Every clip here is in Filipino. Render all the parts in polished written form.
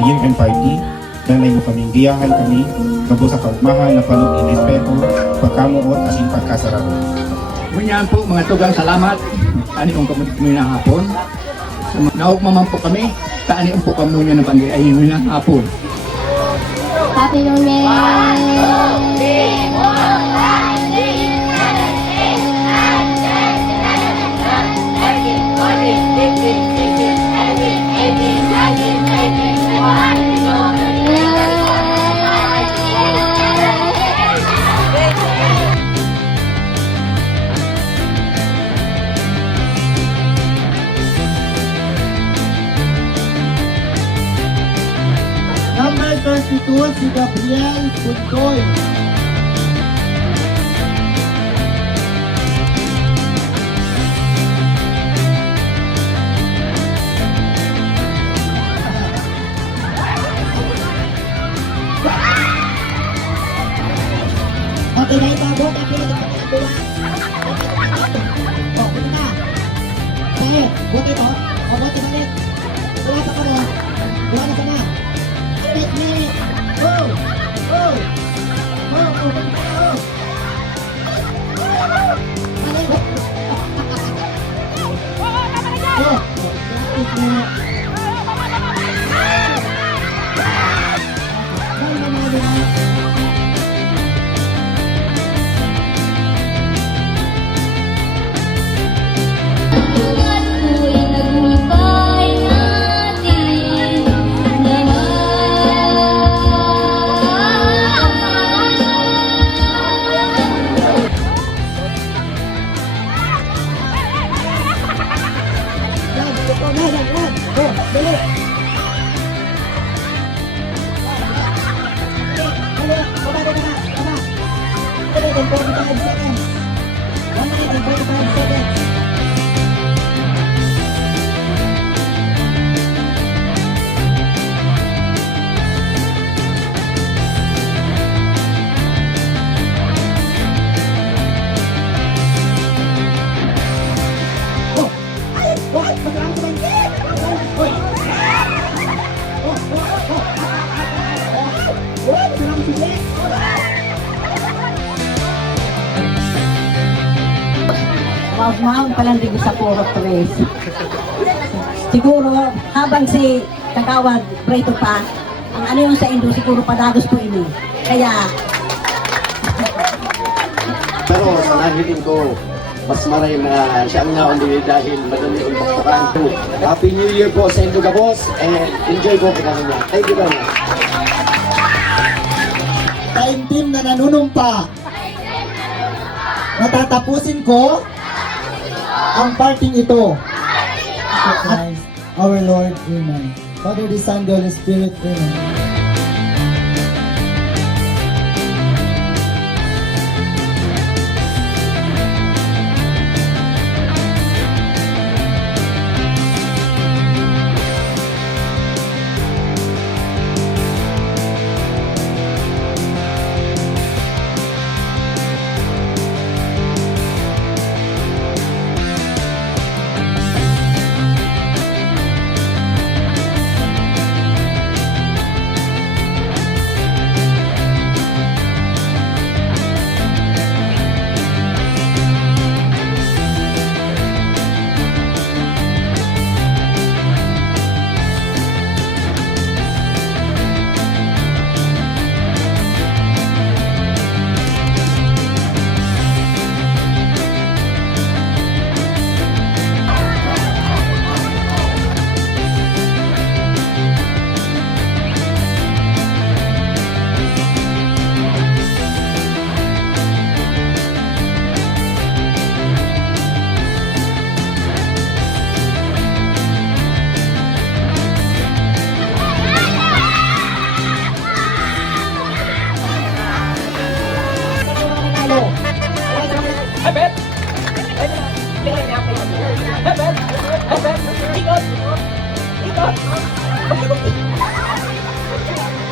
year-end party. Nanay mo kaming giyahan kami, kabo sa kaugmahan na panong inespeto, pagkamuot at pagkasarap. Ngunyan po mga tugang salamat. Ani kong kamunin na hapon. Naugmaman po kami. Kaani po kamunin ng pag-iayin na hapon. Happy New Year! Number 32, si Gabriel Puntoy. Okay na ito, buka pinagpapagawa. O, buka na. Sige, buka ito. O, buka balik. Wala pa ka mo. Wala na ka na. Minute. Go! Go! Go! Go! Go! Mahal pa lang din sa puro tres. Siguro, habang si Kagawad preto pa, ang ano yung sa Indo, siguro padagos po ini. Kaya, pero sa nahiling ko, mas maray na siyang nauli dahil madali ang bakbakan. Happy New Year po sa Indo Gabos and enjoy po kita nyo. Thank you very much. Time team na nanunumpa. Matatapusin ko ang parting ito. Christ, our Lord, Amen. Father, the Son, the Holy Spirit, Amen.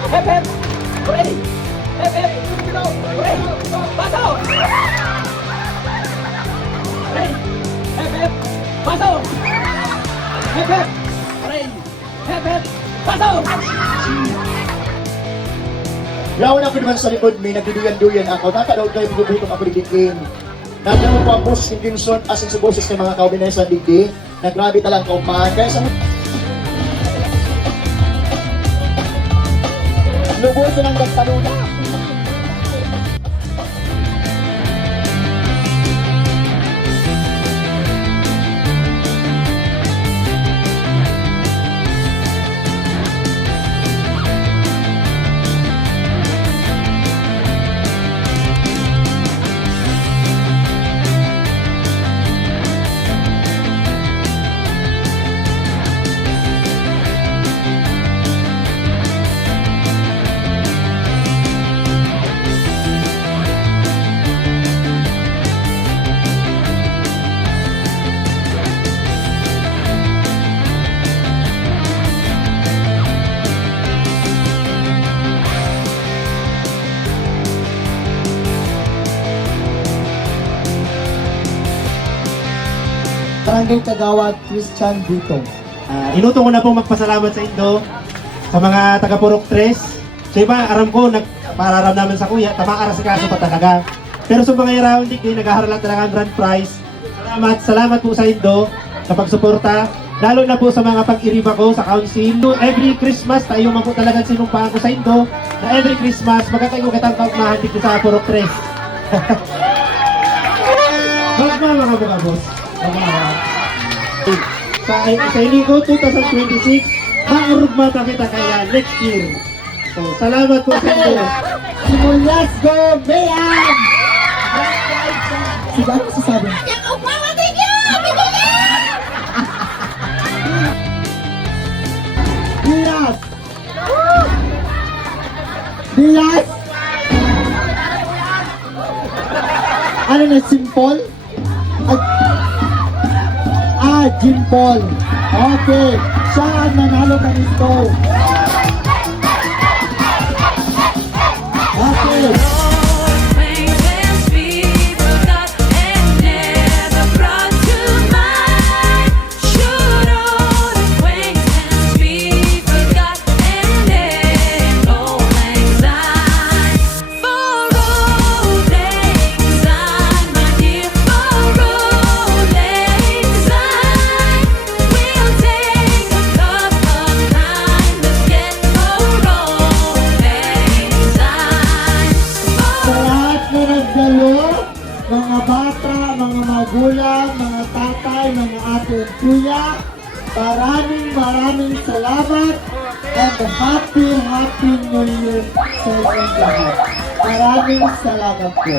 Hep hep! Ready! Hep hep! Ready! Pasok! Ready! Hep hep! Pasok! Hep hep! Ready! Hep hep! Pasok! Lawan ako naman sa likod, may nagduduyan-duyan ako. Nakalaw kayo, magubuhitom ako digdigin. Nandun po ang boses ni Gimson as in sa boses ng mga kaubinay sa digdi. Na grabe talang kaupahan. Kaya sa lubusin ang nagtanuna. Barangay Kagawad Christian Dito. Inuto ko na pong magpasalamat sa Indo, sa mga taga Purok 3. So iba, aram ko, nagpararamdaman sa kuya, tama si kaso pa talaga. Pero sa mga round hindi, nag-aharap talaga ang grand prize. Salamat po sa Indo sa pagsuporta. Lalo na po sa mga pag-iriba ko sa council. Every Christmas, tayo man po talagang sinumpaan ko sa Indo, na every Christmas, magkatayo kitang kaugmahan dito sa Purok 3. Kaugma mga mga boss. Sa Iligo 2026, maurugmata kita kaya next year. So, salamat po sa inyo. Let's go, Bayan! Sige, ano sasabi? Diaz! Diaz! Ano na, simple? Jim Paul. Okay, siya ang nanalo ka nito. Okay. Mga bata, mga magulang, mga tatay, mga ate at kuya, maraming salamat and happy New Year sa inyong lahat. Maraming salamat po.